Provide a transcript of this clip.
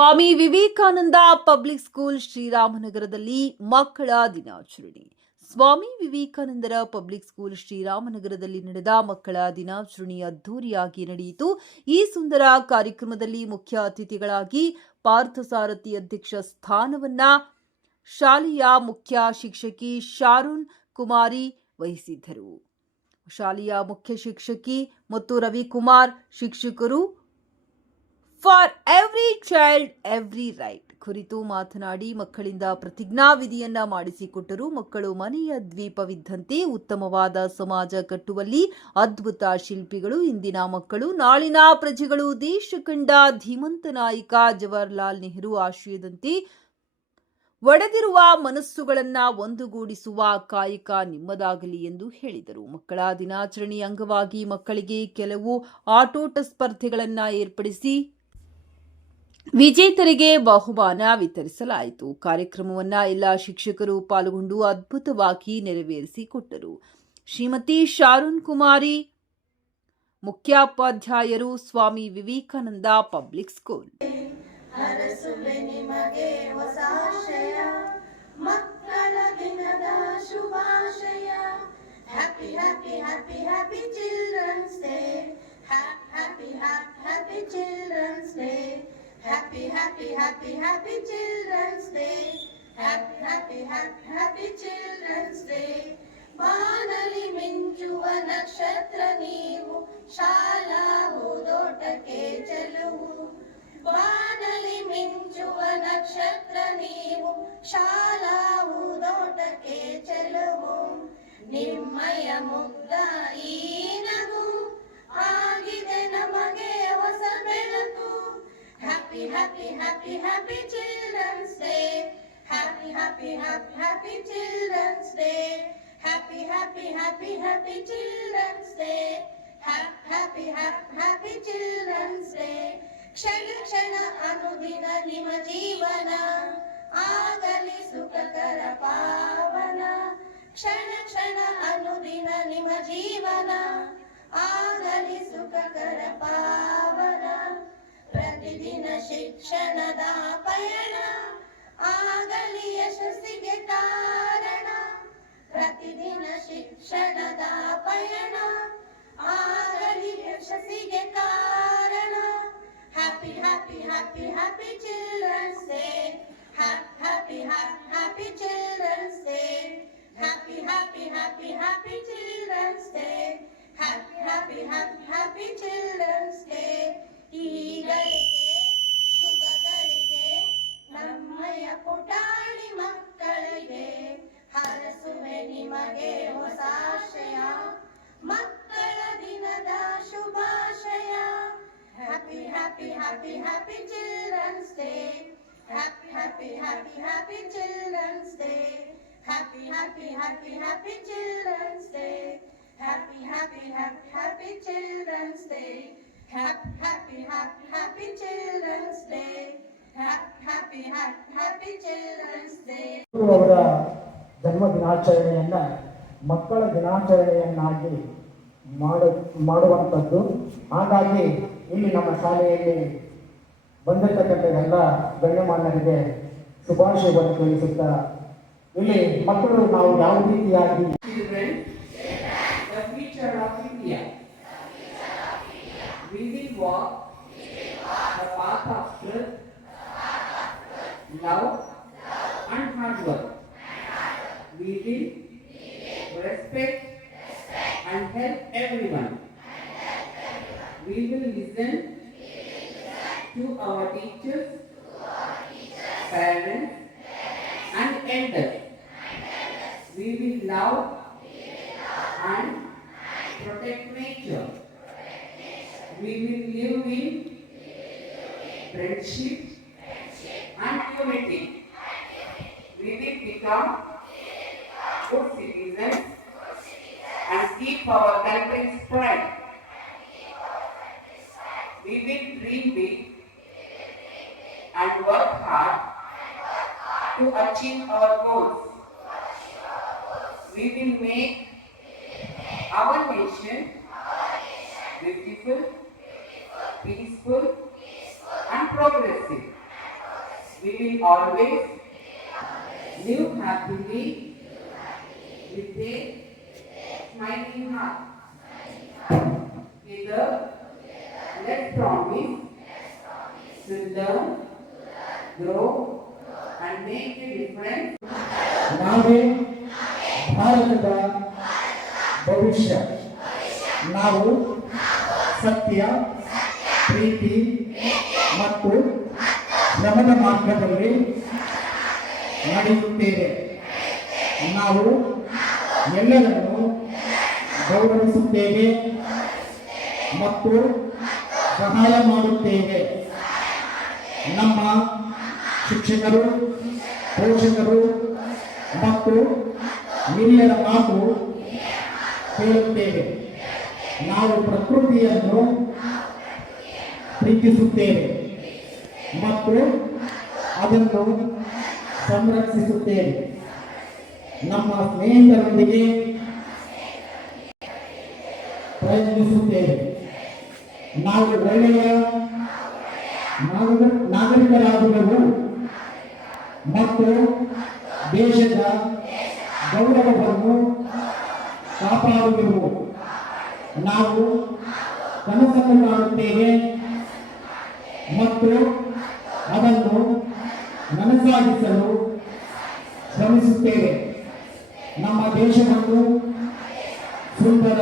ಸ್ವಾಮಿ Vivekananda public school ಶ್ರೀರಾಮನಗರದಲ್ಲಿ ಮಕ್ಕಳ ದಿನಾಚರಣೆ. ಸ್ವಾಮಿ ವಿವೇಕಾನಂದರ ಪಬ್ಲಿಕ್ ಸ್ಕೂಲ್ ಶ್ರೀರಾಮನಗರದಲ್ಲಿ ನಡೆದ ಮಕ್ಕಳ ದಿನಾಚರಣೆ ಅದ್ದೂರಿಯಾಗಿ ನಡೆಯಿತು. ಈ ಸುಂದರ ಕಾರ್ಯಕ್ರಮದಲ್ಲಿ ಮುಖ್ಯ ಅತಿಥಿಗಳಾಗಿ ಪಾರ್ಥಸಾರಥಿ ಅಧ್ಯಕ್ಷ ಸ್ಥಾನವನ್ನ ಶಾಲೆಯ ಮುಖ್ಯ ಶಿಕ್ಷಕಿ ಶಾರೂನ್ ಕುಮಾರಿ ವಹಿಸಿದ್ದರು. ಶಾಲೆಯ ಮುಖ್ಯ ಶಿಕ್ಷಕಿ ಮತ್ತು ರವಿಕುಮಾರ್ ಶಿಕ್ಷಕರು for every child every right ಕುರಿತು ಮಾತನಾಡಿ ಮಕ್ಕಳಿಂದ ಪ್ರತಿಜ್ಞಾವಿಧಿಯನ್ನ ಮಾಡಿಸಿಕೊಟ್ಟರು. ಮಕ್ಕಳು ಮನೆಯ ದ್ವೀಪವಿದ್ದಂತೆ ಉತ್ತಮವಾದ ಸಮಾಜ ಕಟ್ಟುವಲ್ಲಿ ಅದ್ಭುತ ಶಿಲ್ಪಿಗಳು. ಇಂದಿನ ಮಕ್ಕಳು ನಾಳಿನ ಪ್ರಜೆಗಳು. ದೇಶ ಕಂಡ ಧೀಮಂತ ನಾಯಕ ಜವಾಹರಲಾಲ್ ನೆಹರು ಆಶಯದಂತೆ ಒಡೆದಿರುವ ಮನಸ್ಸುಗಳನ್ನ ಒಂದುಗೂಡಿಸುವ ಕಾಯಕ ನಿಮ್ಮದಾಗಲಿ ಎಂದು ಹೇಳಿದರು. ಮಕ್ಕಳ ದಿನಾಚರಣೆ ಅಂಗವಾಗಿ ಮಕ್ಕಳಿಗೆ ಕೆಲವು ಆಟೋಟ ಸ್ಪರ್ಧೆಗಳನ್ನು ಏರ್ಪಡಿಸಿ ವಿಜೇತರಿಗೆ ಬಹುಮಾನ ವಿತರಿಸಲಾಯಿತು. ಕಾರ್ಯಕ್ರಮವನ್ನ ಎಲ್ಲ ಶಿಕ್ಷಕರು ಪಾಲ್ಗೊಂಡು ಅದ್ಭುತವಾಗಿ ನೆರವೇರಿಸಿಕೊಟ್ಟರು. ಶ್ರೀಮತಿ ಶಾರೂನ್ ಕುಮಾರಿ ಮುಖ್ಯೋಪಾಧ್ಯಾಯರು, ಸ್ವಾಮಿ ವಿವೇಕಾನಂದ ಪಬ್ಲಿಕ್ ಸ್ಕೂಲ್. ಮಕ್ಕಳ ದಿನದ ಶುಭಾಶಯ. Happy happy happy happy children's day. Happy happy children's day. Happy, happy, happy, happy Children's Day. Happy, happy, happy, happy Children's Day. ಬಾನಲಿ ಮಿಂಚುವ ನಕ್ಷತ್ರ ನೀವು, ಶಾಲಾ ಓದೋಟಕ್ಕೆ ಚೆಲುವು. ಬಾನಲಿ ಮಿಂಚುವ ನಕ್ಷತ್ರ ನೀವು, ಶಾಲಾ ಓದೋಟಕ್ಕೆ ಚೆಲುವು. ನಿಮ್ಮಯ ಮುಗ್ಧ ಈ ನಗು ಆಗಿದೆ ನಮಗೆ ಹೊಸ ಬೆಳಕು. Happy, happy, happy, happy Children's Day. Happy, happy, happy, happy Children's Day. Happy, happy, happy, happy Children's Day. Happy, happy, happy Children's Day. ಕ್ಷಣ ಕ್ಷಣ ಅನುದಿನ ನಿಮ್ಮ ಜೀವನ ಆಗಲಿ ಸುಖಕರ ಪಾವನ. ಕ್ಷಣ ಕ್ಷಣ ಅನುದಿನ ನಿಮ್ಮ ಜೀವನ ಆಗಲಿ ಸುಖಕರ ಪಾವನ. ಪ್ರತಿದಿನ ಶಿಕ್ಷಣದ ಪಯಣ ಆಗಲಿ ಯಶಸ್ಸಿಗೆ ಕಾರಣ. ಪ್ರತಿದಿನ ಶಿಕ್ಷಣದ ಪಯಣ ಆಗಲಿ ಯಶಸ್ಸಿಗೆ ಕಾರಣ. Happy happy happy happy children's day. Happy happy children's day. Happy happy happy happy children's day. Happy happy happy happy children's day. ಈಗಳಿಗೆ ಶುಭಗಳಿಗೆ ನಮ್ಮಯ ಪುಟಾಣಿ ಮಕ್ಕಳಿಗೆ ಹರಸುವೆ ನಿಮಗೆ ಹೊಸಾಶಯ. ಮಕ್ಕಳ ದಿನದ ಶುಭಾಶಯ. Happy happy happy happy children's day. Happy happy happy happy children's day. Happy happy happy happy children's day. Happy happy happy happy children's day. Happy, happy, happy, happy Children's Day. Happy, happy, happy Children's Day. ಅವರ ಜನ್ಮ ದಿನಾಚರಣೆಯನ್ನ ಮಕ್ಕಳ ದಿನಾಚರಣೆಯನ್ನಾಗಿ ಮಾಡುವಂಥದ್ದು. ಹಾಗಾಗಿ ಇಲ್ಲಿ ನಮ್ಮ ಶಾಲೆಯಲ್ಲಿ ಬಂದಿರತಕ್ಕಂಥ ಎಲ್ಲ ಗಣ್ಯಮಾನ್ಯರಿಗೆ ಶುಭಾಶಯವನ್ನು ತಿಳಿಸುತ್ತಾ ಇಲ್ಲಿ ಮಕ್ಕಳು ನಾವು ಯಾವ ರೀತಿಯಾಗಿ We will walk the path of truth, love and hard work. We will respect and help everyone. We will listen to our teachers, parents and elders. We will love and protect nature. We will live in friendship and unity. We will become good citizens and keep our country's pride. We will dream big and work hard to achieve our goals. We will make our nation beautiful, peaceful and progressive. we will always live happily with a smiling heart. Together, let's promise to learn, grow, and make a difference. ನಾವೇ ಭಾರತದ ಭವಿಷ್ಯ. ನಾವು ಸತ್ಯ, ಪ್ರೀತಿ ಮತ್ತು ಶ್ರಮದ ಮಾರ್ಗದಲ್ಲಿ ನಡೆಯುತ್ತೇವೆ. ನಾವು ಎಲ್ಲರನ್ನು ಗೌರವಿಸುತ್ತೇವೆ ಮತ್ತು ಸಹಾಯ ಮಾಡುತ್ತೇವೆ. ನಮ್ಮ ಶಿಕ್ಷಕರು, ಪೋಷಕರು ಮತ್ತು ಹಿರಿಯರ ಮಾತು ಕೇಳುತ್ತೇವೆ. ನಾವು ಪ್ರಕೃತಿಯನ್ನು ಪ್ರೀತಿಸುತ್ತೇವೆ ಮತ್ತು ಅದನ್ನು ಸಂರಕ್ಷಿಸುತ್ತೇವೆ. ನಮ್ಮ ಸ್ನೇಹಿತರೊಂದಿಗೆ ಪ್ರಯತ್ನಿಸುತ್ತೇವೆ. ನಾವು ಒಳ್ಳೆಯ ನಾಗರಿಕರಾಗುವೆವು ಮತ್ತು ದೇಶದ ಗೌರವವನ್ನು ಕಾಪಾಡುವೆವು. ನಾವು ಕನಸನ್ನು ಕಾಣುತ್ತೇವೆ ಮತ್ತು ಅದನ್ನು ನನಸಾಗಿಸಲು ಶ್ರಮಿಸುತ್ತೇವೆ. ನಮ್ಮ ದೇಶವನ್ನು ಸುಂದರ